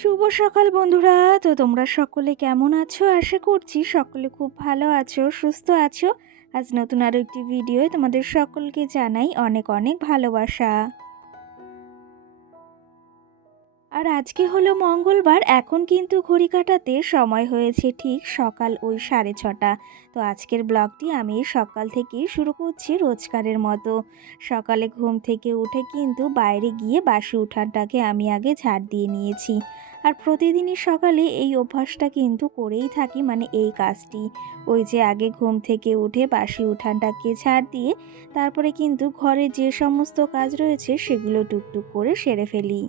শুভ সকাল বন্ধুরা। তো তোমরা সকলে কেমন আছো? আশা করছি সকলে খুব ভালো আছো, সুস্থ আছো। আজ নতুন আরও একটি ভিডিও তোমাদের সকলকে জানাই অনেক অনেক ভালোবাসা। আর আজকে হলো মঙ্গলবার, এখন কিন্তু ঘড়ি কাটাতে সময় হয়েছে ঠিক সকাল ওই সাড়ে ছটা। তো আজকের ব্লগটি আমি সকাল থেকে শুরু করছি রোজকারের মতো। সকালে ঘুম থেকে উঠে কিন্তু বাইরে গিয়ে বাসি উঠানটাকে আমি আগে ঝাড় দিয়ে নিয়েছি। আর প্রতিদিনই সকালে এই অভ্যাসটা কিন্তু করেই থাকি মানে এই কাজটি। ওই যে আগে ঘুম থেকে উঠে বাসি উঠানটাকে ঝাড় দিয়ে তারপরে কিন্তু ঘরে যে সমস্ত কাজ রয়েছে সেগুলো টুকটুক করে সেরে ফেলি।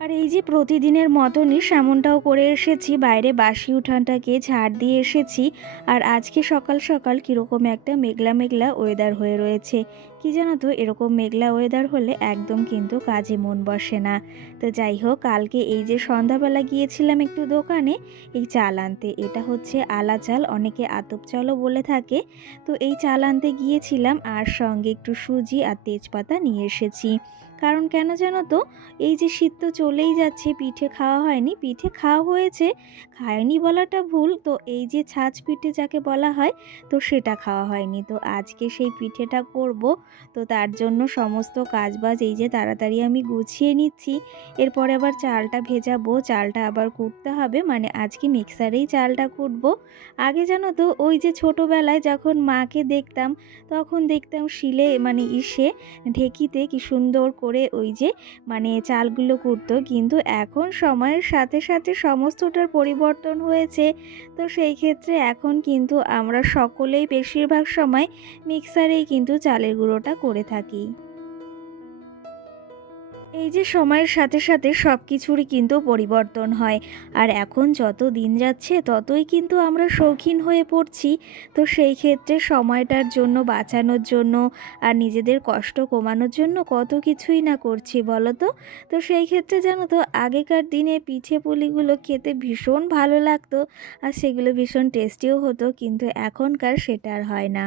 আর এই যে প্রতিদিনের মতনই সেমনটাও করে এসেছি, বাইরে বাসি উঠানটাকে ঝাড় দিয়ে এসেছি। আর আজকে সকাল সকাল কীরকম একটা মেঘলা মেঘলা ওয়েদার হয়ে রয়েছে। কি জানো তো এরকম মেঘলা ওয়েদার হলে একদম কিন্তু কাজে মন বসে না। তো যাই হোক, কালকে এই যে সন্ধ্যাবেলা গিয়েছিলাম একটু দোকানে, এই চাল আনতে, এটা হচ্ছে আলা চাল, অনেকে আতপ চালও বলে থাকে। তো এই চাল আনতে গিয়েছিলাম আর সঙ্গে একটু সুজি আর তেজপাতা নিয়ে এসেছি। কারণ কেন জানো তো এই যে শীত তো চলেই যাচ্ছে, পিঠে খাওয়া হয়নি, পিঠে খাওয়া হয়েছে, খায়নি বলাটা ভুল। তো এই যে ছাঁচ পিঠে যাকে বলা হয়, তো সেটা খাওয়া হয়নি। তো আজকে সেই পিঠেটা করব তো তার জন্য সমস্ত কাজবাজ এই যে তাড়াতাড়ি আমি গুছিয়ে নিচ্ছি। এরপরে আবার চালটা ভেজাবো, চালটা আবার কুটতে হবে। মানে আজকে মিক্সারেই চালটা কুটবো। আগে জানো তো, ওই যে ছোটোবেলায় যখন মাকে দেখতাম, তখন দেখতাম শিলে মানে ইসে, ঢেকিতে কি সুন্দর করে ওই যে মানে চালগুলো কুটতো। কিন্তু এখন সময়ের সাথে সাথে সমস্তটার পরিবর্তন হয়েছে। তো সেই ক্ষেত্রে এখন কিন্তু আমরা সকলেই বেশিরভাগ সময় মিক্সারেই কিন্তু চালের গুঁড়োটা করে থাকি। এই যে সময়ের সাথে সাথে সব কিছুরই কিন্তু পরিবর্তন হয়, আর এখন যত দিন যাচ্ছে ততই কিন্তু আমরা শৌখিন হয়ে পড়ছি। তো সেই ক্ষেত্রে সময়টার জন্য, বাঁচানোর জন্য আর নিজেদের কষ্ট কমানোর জন্য কত কিছুই না করছি, বলো তো? তো সেই ক্ষেত্রে জানো তো, আগেকার দিনে পিঠে পুলিগুলো খেতে ভীষণ ভালো লাগতো, আর সেগুলো ভীষণ টেস্টিও হতো, কিন্তু এখনকার সেটা আর হয় না।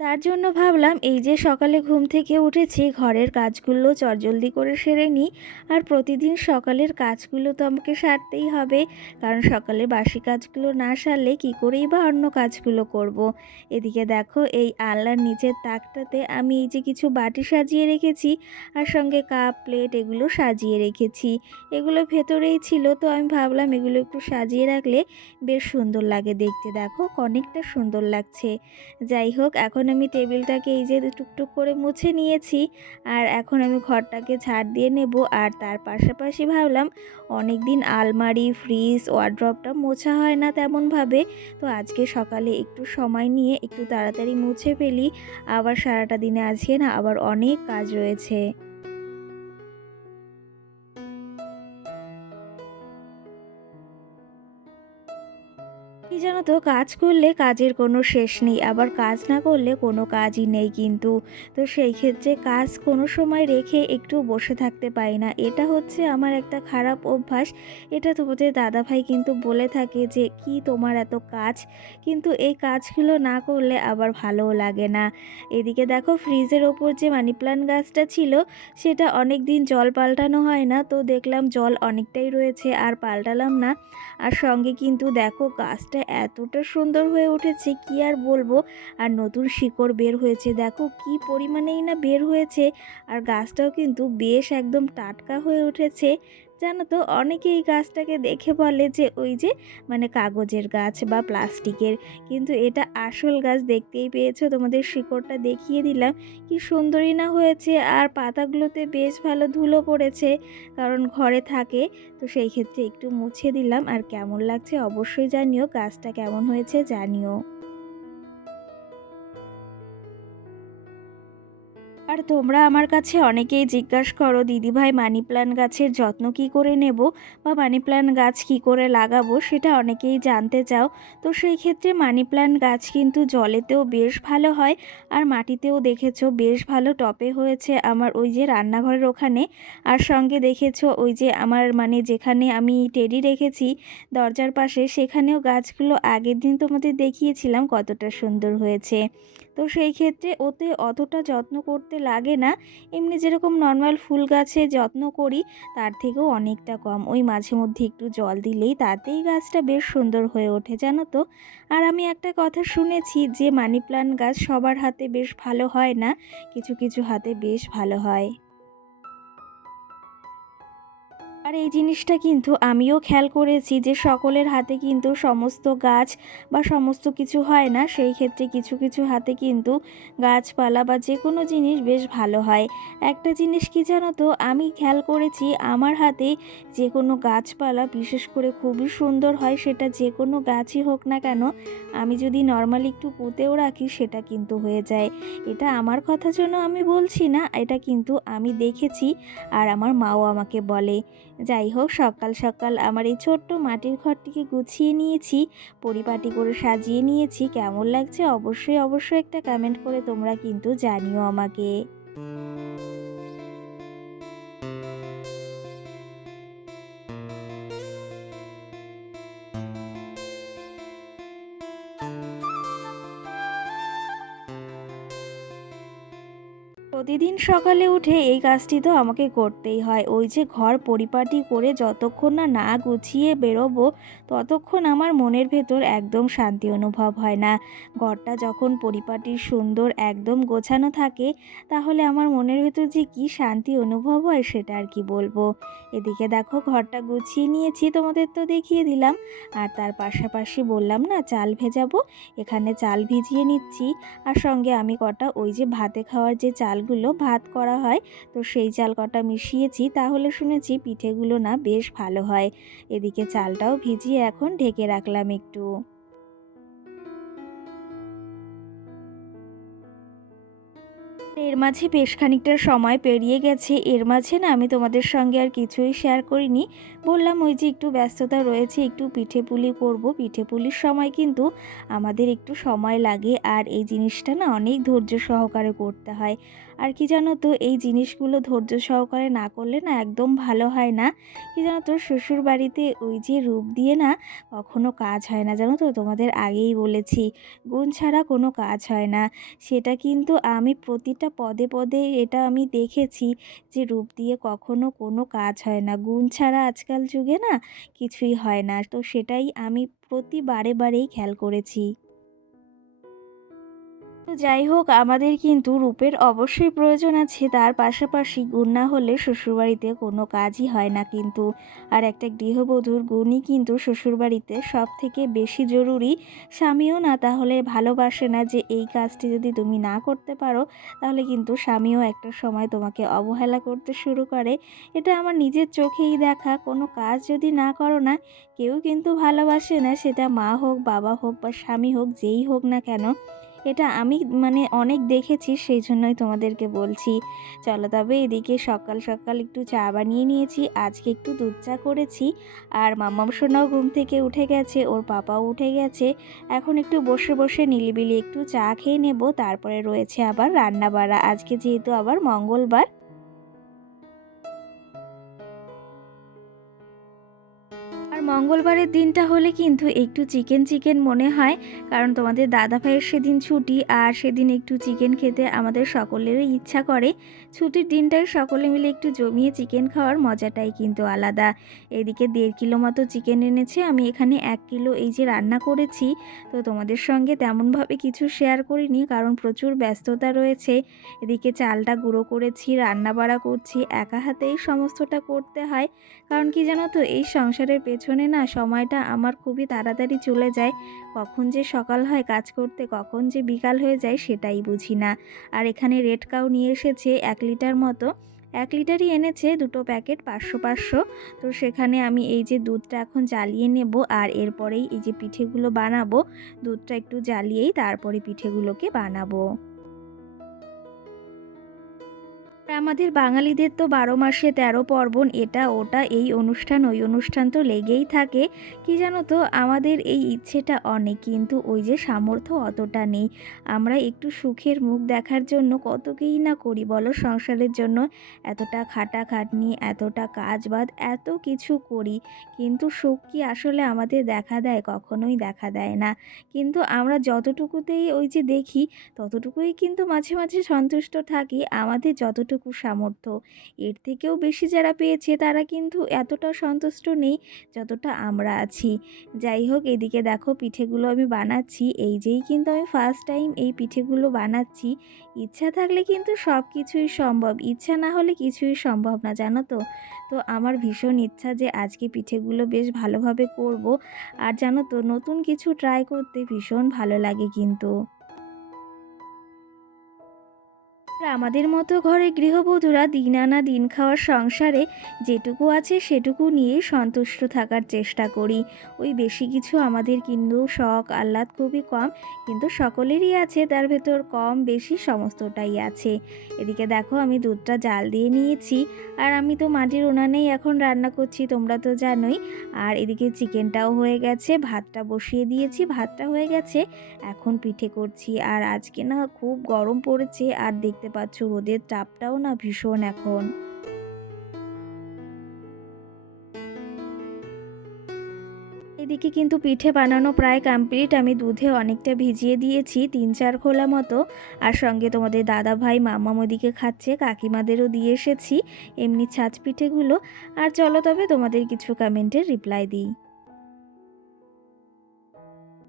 তার জন্য ভাবলাম, এই যে সকালে ঘুম থেকে উঠেছি, ঘরের কাজগুলো চটজলদি করে সেরে নিই আর প্রতিদিন সকালের কাজগুলো তো আমাকে সারতেই হবে, কারণ সকালে বাসি কাজগুলো না সারলে কি করেই বা অন্য কাজগুলো করব। এদিকে দেখো, এই আলনার নিচের তাকটাতে আমি এই যে কিছু বাটি সাজিয়ে রেখেছি, আর সঙ্গে কাপ, প্লেট এগুলো সাজিয়ে রেখেছি। এগুলো ভেতরেই ছিল, তো আমি ভাবলাম এগুলো একটু সাজিয়ে রাখলে বেশ সুন্দর লাগে দেখতে। দেখো, অনেকটা সুন্দর লাগছে। যাই হোক, এখন আমি টেবিলটাকে এই যে টুকটুক করে মুছে নিয়েছি আর এখন আমি ঘরটাকে ঝাড় দিয়ে নেব। আর তার পাশাপাশি ভাবলাম অনেক দিন আলমারি, ফ্রিজ, ওয়ার্ড্রপটা মোছা হয় না তেমনভাবে। তো আজকে সকালে একটু সময় নিয়ে একটু তাড়াতাড়ি মুছে ফেলি। আবার সারাটা দিনে আজকে না আবার অনেক কাজ রয়েছে। জানো তো কাজ করলে কাজের কোনো শেষ নেই, আবার কাজ না করলে কোনো কাজই নেই কিন্তু। তো সেই ক্ষেত্রে কাজ কোনো সময় রেখে একটু বসে থাকতে পারি না। এটা হচ্ছে আমার একটা খারাপ অভ্যাস। এটা তোমাদের দাদাভাই কিন্তু বলে থাকে যে, কি তোমার এত কাজ? কিন্তু এই কাজগুলো না করলে আবার ভালোও লাগে না। এদিকে দেখো, ফ্রিজের ওপর যে মানি প্লান্ট গাছটা ছিল, সেটা অনেক দিন জল পাল্টানো হয় না। তো দেখলাম জল অনেকটাই রয়েছে, আর পাল্টালাম না। আর সঙ্গে কিন্তু দেখো, গাছটা এতটা সুন্দর হয়ে উঠেছে, কি আর বলব? আর নতুন শিকড় বের হয়েছে, দেখো কি পরিমাণেই না বের হয়েছে। আর গাছটাও কিন্তু বেশ একদম টাটকা হয়ে উঠেছে। জানো তো অনেকে এই গাছটাকে দেখে বলে যে, ওই যে মানে কাগজের গাছ বা প্লাস্টিকের। কিন্তু এটা আসল গাছ দেখতেই পেয়েছ, তোমাদের শিকড়টা দেখিয়ে দিলাম। কি সুন্দরই না হয়েছে, আর পাতাগুলোতে বেশ ভালো ধুলো পড়েছে, কারণ ঘরে থাকে। তো সেই ক্ষেত্রে একটু মুছে দিলাম, আর কেমন লাগছে অবশ্যই জানিও, গাছটা কেমন হয়েছে জানিও। আর তোমরা আমার কাছে অনেকেই জিজ্ঞাসা করো, দিদিভাই, মানি প্ল্যান্ট গাছের যত্ন কি করে নেব বা মানি প্ল্যান্ট গাছ কি করে লাগাবো? সেটা অনেকেই জানতে চাও। তো সেই ক্ষেত্রে মানি প্ল্যান্ট গাছ কিন্তু জলেতেও বেশ ভালো হয় আর মাটিতেও দেখেছ বেশ ভালো টপে হয়েছে আমার ওই যে রান্নাঘরের ওখানে। আর সঙ্গে দেখেছ ওই যে আমার মানে যেখানে আমি টেডি রেখেছি দরজার পাশে, সেখানেও গাছগুলো আগের দিন তোমাদের দেখিয়েছিলাম কতটা সুন্দর হয়েছে। তো সেই ক্ষেত্রে ওতে অতটা যত্ন করতে লাগে না। এমনি যেরকম নর্মাল ফুল গাছে যত্ন করি, তার থেকেও অনেকটা কম। ওই মাঝে মধ্যে একটু জল দিলেই তাতেই গাছটা বেশ সুন্দর হয়ে ওঠে, জানো তো? আর আমি একটা কথা শুনেছি যে মানি প্লান্ট গাছ সবার হাতে বেশ ভালো হয় না, কিছু কিছু হাতে বেশ ভালো হয়। আর এই জিনিসটা কিন্তু আমিও খেয়াল করেছি যে সকলের হাতে কিন্তু সমস্ত গাছ বা সমস্ত কিছু হয় না। সেই ক্ষেত্রে কিছু কিছু হাতে কিন্তু গাছপালা বা যে কোনো জিনিস বেশ ভালো হয়। একটা জিনিস কি জানো তো, আমি খেয়াল করেছি আমার হাতে যে কোনো গাছপালা বিশেষ করে খুবই সুন্দর হয়, সেটা যে কোনো গাছই হোক না কেন, আমি যদি নর্মালি একটু পুঁতেও রাখি, সেটা কিন্তু হয়ে যায়। এটা আমার কথার জন্য আমি বলছি না, এটা কিন্তু আমি দেখেছি আর আমার মাও আমাকে বলে। যাই হোক সকাল সকাল আমার এই ছোট্ট মাটির ঘরটিকে গুছিয়ে নিয়েছি, পরিপাটি করে সাজিয়ে নিয়েছি। কেমন লাগছে? অবশ্যই অবশ্যই একটা কমেন্ট করে তোমরা কিন্তু জানিও আমাকে। প্রতিদিন সকালে উঠে এই কাজটি তো আমাকে করতেই হয়। ওই যে ঘর পরিপাটি করে যতক্ষণ না না গুছিয়ে বেরোবো, ততক্ষণ আমার মনের ভেতর একদম শান্তি অনুভব হয় না। ঘরটা যখন পরিপাটি সুন্দর একদম গোছানো থাকে, তাহলে আমার মনের ভেতর যে কি শান্তি অনুভব হয় সেটা আর কি বলব। এদিকে দেখো ঘরটা গুছিয়ে নিয়েছি, তোমাদের তো দেখিয়ে দিলাম। আর তার পাশাপাশি বললাম না, চাল ভেজাবো। এখানে চাল ভিজিয়ে নিচ্ছি। আর সঙ্গে আমি কটা ওই যে ভাতে খাওয়ার যে চালগুলো ভাত করা হয়। তো সেই চাল কটা মিশিয়েছি, তাহলে শুনেছি পিঠেগুলো না বেশ ভালো হয়। এদিকে চালটাও ভিজিয়ে এখন ঢেকে রাখলাম একটু। এর মাঝে বেশ খানিকটা সময় পেরিয়ে গেছে। এর মাঝে না আমি তোমাদের সঙ্গে আর কিছুই শেয়ার করিনি। বললাম ওই যে একটু ব্যস্ততা রয়েছে, একটু পিঠে পুলি করব। পিঠে পুলির সময় কিন্তু আমাদের একটু সময় লাগে। আর এই জিনিসটা না অনেক ধৈর্য সহকারে করতে হয়। আর কি জানো তো, এই জিনিসগুলো ধৈর্য সহকারে না করলে না একদম ভালো হয় না। কি জানো তো শ্বশুর বাড়িতে ওই যে রূপ দিয়ে না কখনো কাজ হয় না। জানো তো, তোমাদের আগেই বলেছি, গুণ ছাড়া কোনো কাজ হয় না। সেটা কিন্তু আমি প্রতিটা পদে পদে এটা আমি দেখেছি যে রূপ দিয়ে কখনো কোনো কাজ হয় না। গুণ ছাড়া আজকাল যুগে না কিছুই হয় না। তো সেটাই আমি প্রতি বারে বারেই খেয়াল করেছি। তো যাই হোক, আমাদের কিন্তু রূপের অবশ্যই প্রয়োজন আছে। তার পাশাপাশি গুণ না হলে শ্বশুরবাড়িতে কোনো কাজই হয় না কিন্তু। আর একটা গৃহবধূর গুণই কিন্তু শ্বশুরবাড়িতে সব থেকে বেশি জরুরি। স্বামীও না তাহলে ভালোবাসে না যে এই কাজটি যদি তুমি না করতে পারো, তাহলে কিন্তু স্বামীও একটা সময় তোমাকে অবহেলা করতে শুরু করে। এটা আমার নিজের চোখেই দেখা। কোনো কাজ যদি না করো না, কেউ কিন্তু ভালোবাসে না। সেটা মা হোক, বাবা হোক বা স্বামী হোক, যেই হোক না কেন এটা আমি মানে অনেক দেখেছি, সেই জন্যই তোমাদেরকে বলছি। চলো তবে এদিকে সকাল সকাল একটু চা বানিয়ে নিয়েছি, আজকে একটু দুধ চা করেছি। আর মামাম সোনাও ঘুম থেকে উঠে গেছে, ওর পাপাও উঠে গেছে। এখন একটু বসে বসে নিলিবিলি একটু চা খেয়ে নেব, তারপরে রয়েছে আবার রান্না বাড়া আজকে যেহেতু আবার মঙ্গলবার মঙ্গলবারের দিনটা হলে কিন্তু একটু চিকেন চিকেন মনে হয়, কারণ তোমাদের দাদা ভাইয়ের সেদিন ছুটি আর সেদিন একটু চিকেন খেতে আমাদের সকলেরই ইচ্ছা করে। ছুটির দিনটায় সকলে মিলে একটু জমিয়ে চিকেন খাওয়ার মজাটাই কিন্তু আলাদা। এদিকে দেড় কিলো মতো চিকেন এনেছে, আমি এখানে এক কিলো এই যে রান্না করেছি, তো তোমাদের সঙ্গে তেমনভাবে কিছু শেয়ার করিনি, কারণ প্রচুর ব্যস্ততা রয়েছে। এদিকে চালটা গুঁড়ো করেছি রান্না বাড়া করছি, একা হাতেই সমস্তটা করতে হয়, কারণ কি জানো তো, এই সংসারের পেছনে না সময়টা আমার খুবই তাড়াতাড়ি চলে যায়। কখন যে সকাল হয় কাজ করতে, কখন যে বিকাল হয়ে যায় সেটাই বুঝি না। আর এখানে রেড কাউ নিয়ে এসেছে এক লিটার মতো। এক লিটারই এনেছে দুটো প্যাকেট পাঁচশো পাঁচশো। তো সেখানে আমি এই যে দুধটা এখন জ্বালিয়ে নেব আর এরপরেই এই যে পিঠেগুলো বানাবো, দুধটা একটু জ্বালিয়েই তারপরে পিঠেগুলোকে বানাবো। আমাদের বাঙালিদের তো বারো মাসে তেরো পার্বণ, এটা ওটা, এই অনুষ্ঠান, ওই অনুষ্ঠান তো লেগেই থাকে। কি জানো তো, আমাদের এই ইচ্ছেটা অনেক, কিন্তু ওই যে সামর্থ্য অতটা নেই। আমরা একটু সুখের মুখ দেখার জন্য কত কী না করি, বলো, সংসারের জন্য এতটা খাটাখাটনি, এতটা কাজ বাদ এত কিছু করি। কিন্তু সুখ কি আসলে আমাদের দেখা দেয়, কখনোই দেখা দেয় না। কিন্তু আমরা যতটুকুতেই ওই যে দেখি, ততটুকুই কিন্তু মাঝে মাঝে সন্তুষ্ট থাকি। আমাদের যতটুকু সামর্থ্য। এর থেকেও বেশি যারা পেয়েছে তারা কিন্তু এতটা সন্তুষ্ট নেই যতটা আমরা আছি। যাই হোক, এদিকে দেখো পিঠেগুলো আমি বানাচ্ছি। এই যেই কিন্তু আমি ফার্স্ট টাইম এই পিঠেগুলো বানাচ্ছি। ইচ্ছা থাকলে কিন্তু সব কিছুই সম্ভব। ইচ্ছা না হলে কিছুই সম্ভব না, জানো তো? তো আমার ভীষণ ইচ্ছা যে আজকে পিঠেগুলো বেশ ভালোভাবে করব। আর জানো তো, নতুন কিছু ট্রাই করতে ভীষণ ভালো লাগে কিন্তু। আমাদের মতো ঘরে গৃহবধূরা দিন আনা দিন খাওয়ার সংসারে যেটুকু আছে সেটুকু নিয়ে সন্তুষ্ট থাকার চেষ্টা করি। ওই বেশি কিছু আমাদের কিন্তু শখ, আহ্লাদ খুবই কম, কিন্তু সকলেরই আছে, তার ভেতর কম বেশি সমস্তটাই আছে। এদিকে দেখো, আমি দুধটা জাল দিয়ে নিয়েছি, আর আমি তো মাটির উনানেই এখন রান্না করছি, তোমরা তো জানোই। আর এদিকে চিকেনটাও হয়ে গেছে, ভাতটা বসিয়ে দিয়েছি, ভাতটা হয়ে গেছে, এখন পিঠে করছি। আর আজকে না খুব গরম পড়েছে, আর দেখতে পাচ্ছ, রোদের তাপটাও না ভীষণ এখন। এদিকে কিন্তু পিঠে বানানো প্রায় কমপ্লিট আমি দুধে অনেকটা ভিজিয়ে দিয়েছি, তিন চার খোলা মতো। আর সঙ্গে তোমাদের দাদা ভাই মামা ওদিকে খাচ্ছে, কাকিমাদেরও দিয়ে এসেছি এমনি ছাঁচ পিঠেগুলো। আর চলো তবে তোমাদের কিছু কমেন্টের রিপ্লাই দিই।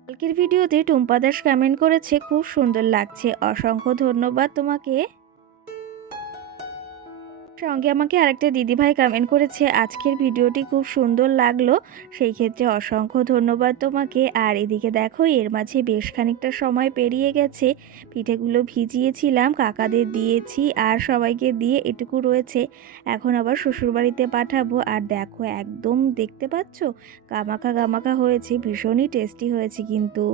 কালকের ভিডিওতে টুম্পা দাস কমেন্ট করেছে খুব সুন্দর লাগছে। অসংখ্য ধন্যবাদ তোমাকে। সঙ্গে আমাকে আরেকটা দিদিভাই কমেন্ট করেছে, আজকের ভিডিওটি খুব সুন্দর লাগল। সেই ক্ষেত্রে অসংখ্য ধন্যবাদ তোমাকে। আর এদিকে দেখো, এর মাঝে বেশ খানিকটা সময় পেরিয়ে গেছে। পিঠেগুলো ভিজিয়েছিলাম, কাকাদের দিয়েছি, আর সবাইকে দিয়ে এটুকু রয়েছে। এখন আবার শ্বশুরবাড়িতে পাঠাবো। আর দেখো, একদম দেখতে পাচ্ছ? গামাখা গামাখা হয়েছে, ভীষণই টেস্টি হয়েছে কিন্তু।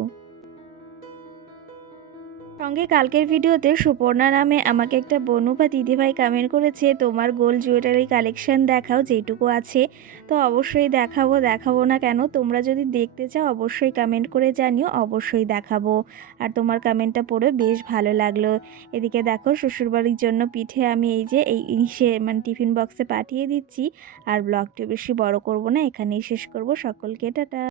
সঙ্গে কালকের ভিডিওতে সুপর্ণা নামে আমাকে একটা বনু বা দিদিভাই কমেন্ট করেছে, তোমার গোল্ড জুয়েলারি কালেকশন দেখাও যেটুকু আছে, তো অবশ্যই দেখাবো দেখাবো না কেন? তোমরা যদি দেখতে চাও, অবশ্যই কমেন্ট করে জানিও, অবশ্যই দেখাবো। আর তোমার কমেন্টটা পড়ে বেশ ভালো লাগল। এদিকে দেখো, শ্বশুরবাড়ির জন্য পিঠে আমি এই যে, এই ইসে মানে টিফিন বক্সে পাঠিয়ে দিচ্ছি, আর ব্লগটি বেশি বড় করব না, এখানেই শেষ করব। সকলকে টাটা।